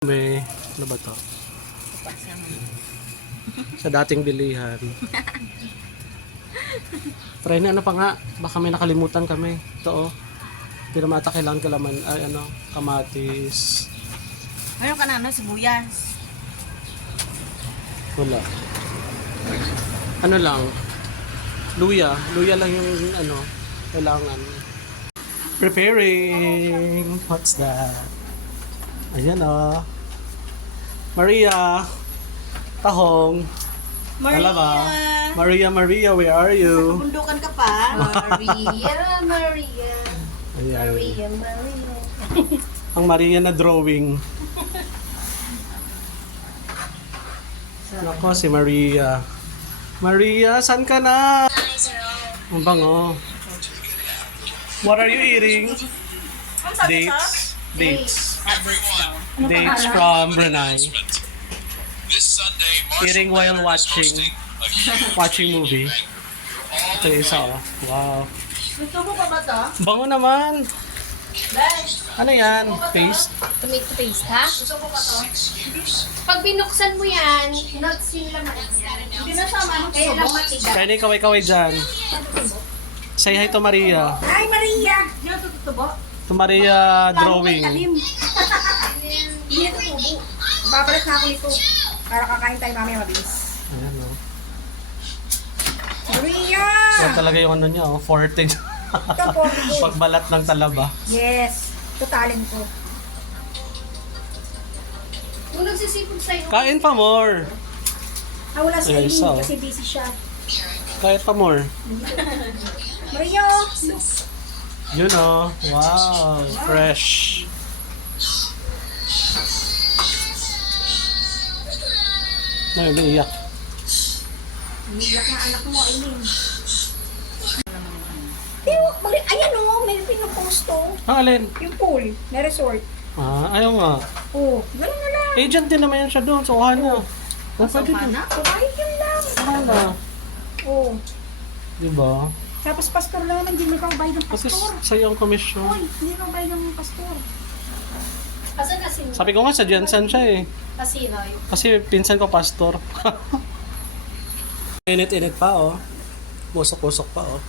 May, ano ba to? Sa dating bilihan. Try na ano pa nga, baka may nakalimutan kami. Ito oh. Pero mata kailangan kalaman, ay ano, kamatis. Meron ka na, sibuyas. Wala. Ano lang, luya. Luya lang yung ano, kailangan. Preparing. What's that? Ayan oh. Maria. Tahong. Talaga. Maria, where are you? Bundukan ka pa. Maria. Ayan. Ang Maria na drawing. Nako, si Maria. Maria, saan ka na? Ang bango. What are you eating? Dates. Dates. Dates from Brunei. Eating while watching movie. Ito yung isa oh. Wow. Gusto mo pa ba ito? Bango naman. Ano yan? Paste? Tomato paste, ha? Gusto mo pa ito? Pag binuksan mo yan, nuts yung laman. Hindi na sama ng Kaya lang matigas. Kaya na yung kaway-kaway dyan. Say hi to Maria. Ay, Maria! Hindi na tutubo. To Maria drawing. Hindi na tutubo. Babalik na ako nito. Para kakain tayo mamaya mabilis. Ayan oh. Maria! Yan talaga yung ano niya oh. Forte. Ito, portable. Pagbalat ng talaba. Yes. Ito talent ko. Kung nagsisipag sa'yo, Kain pa more. Wala sa Yes, Eileen oh. kasi busy siya. Kain pa more. Maria! Look. Yun oh. Wow. Fresh. Ay, umiiyak. Umiyak na anak mo, Eileen. Pero, ayan o, may pinupost to. Ang alin? Yung pool, na resort. Ayaw nga. Oh, gano'n na lang. Agent din naman yan siya doon. Sukuhan niya. Oh, pwede din. na? So, kahit yun lang. Ano? Oh. Diba? Tapos pastor lang naman, hindi ka bayad ng Kasi pastor. sa'yo ang komisyon. Uy, hindi ka bayad ng pastor. asan na si Sabi ko nga sa Jensen siya eh. Pasinoy? Kasi pinsan ko pastor. Init-init pa oh. Pusok-pusok pa oh.